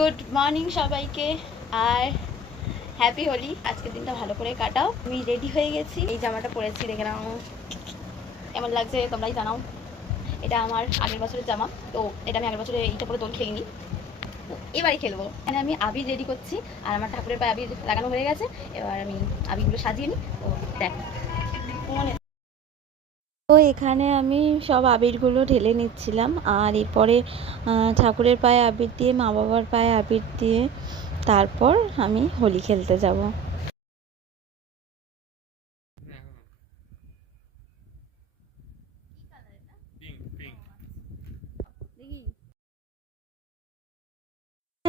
Good morning সবাইকে আর happy Holi. আজকের দিনটা ভালো করে কাটাও। আমি রেডি হয়ে গেছি, এই জামাটা পরেছি, দেখে নাও কেমন লাগছে তোমরাই জানাও। এটা আমার আগের বছরের জামা, তো এটা আমি আগের বছরে এইটা পরে দোল খেলিনি, এবারই খেলবো। এখানে আমি আবির রেডি করছি আর আমার ঠাকুরের পায়ে আবির লাগানো হয়ে গেছে। এবার আমি আবিরগুলো সাজিয়ে নিই। তো দেখো তো এখানে আমি সব আবিরগুলো ঢেলে নিচ্ছিলাম আর এরপরে ঠাকুরের পায়ে আবির দিয়ে, মা বাবার পায়ে আবির দিয়ে তারপর আমি হোলি খেলতে যাব।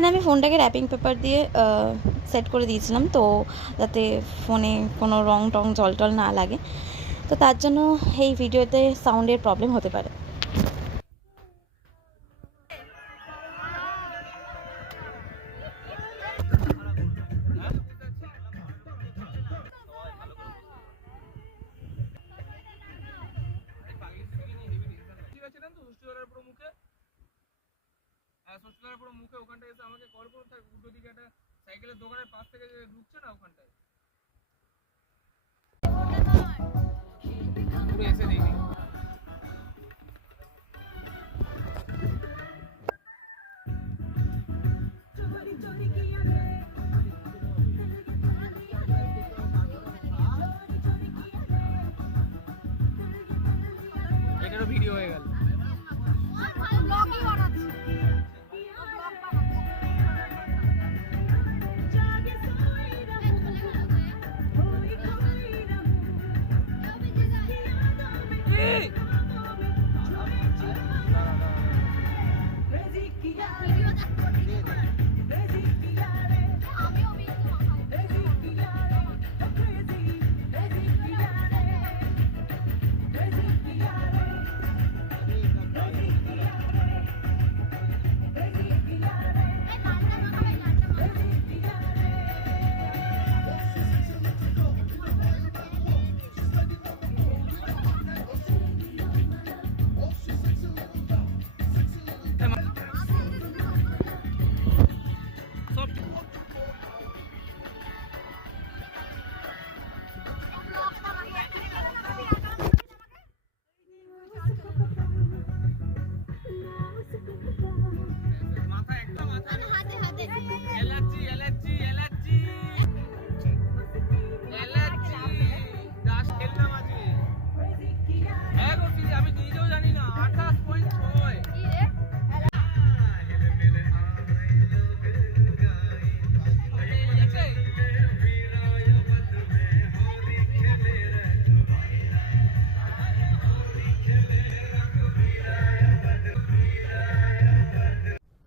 আমি ফোনটাকে র্যাপিং পেপার দিয়ে সেট করে দিয়েছিলাম, তো যাতে ফোনে কোনো রং টং জল টল না লাগে, তো তার জন্য এই ভিডিওতে সাউন্ডের প্রবলেম হতে পারে। ষষ্ঠীতলার পুরো মুখে ওখানটায় এসে আমাকে কল করুন, তার উল্টো দিকে একটা সাইকেলের দোকানের পাশ থেকে ঢুকছে না, ওখানটায় পুরো এসে দেখি। এটারও ভিডিও হয়ে গেল।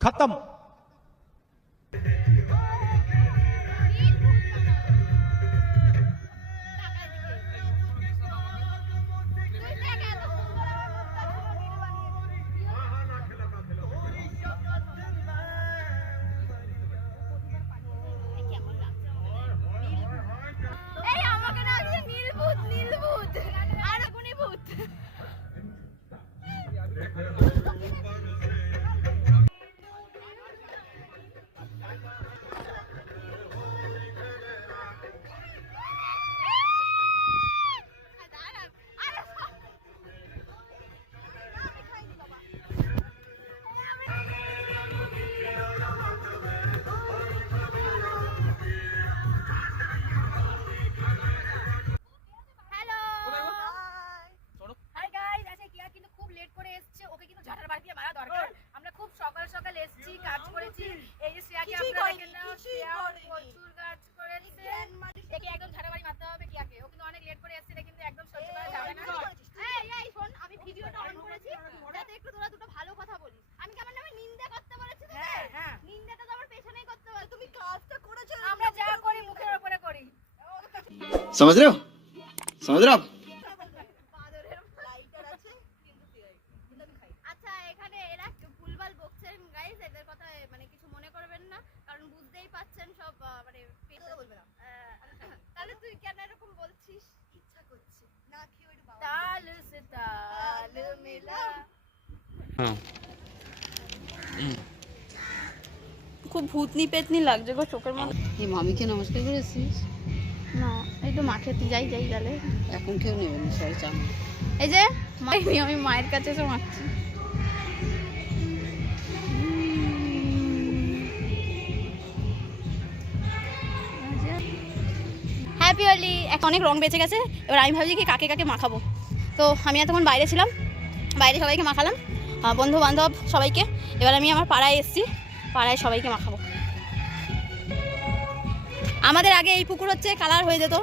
खत्म। समझ रहे हो, समझ रहे हो आप? আচ্ছা, এখানে এরা ভুলভাল বকছেন গাইস, এদের কথা মানে কিছু মনে করবেন না, কারণ বুঝতেই পাচ্ছেন সব মানে বলবে না। তাহলে তুই কেন এরকম বলছিস? ইচ্ছা করছে না কি ওই তাল সে তাল মিলা। খুব ভূতনি পেতনি লাগছে গো চোখের মধ্যে। এই মামিকে নমস্কার করেছিস? না এই তো মা খেতে যাই গেলে এখন কেউ নেবে না, সবাই চান। এই যে আমি মায়ের কাছে এসে মাখছি। হ্যাপি হোলি। এখন অনেক রং বেঁচে গেছে, এবার আমি ভাবছি কি কাকে কাকে মাখাবো। তো আমি এতক্ষণ বাইরে ছিলাম, বাইরে সবাইকে মাখালাম, বন্ধু বান্ধব সবাইকে। এবার আমি আমার পাড়ায় এসেছি, পাড়ায় সবাইকে মাখাবো। আমাদের আগে এই পুকুর হচ্ছে কালার হয়ে যেত,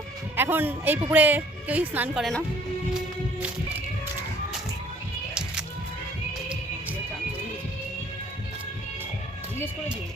এখন এই পুকুরে কেউই স্নান করে না। জিজ্ঞেস করে দিই।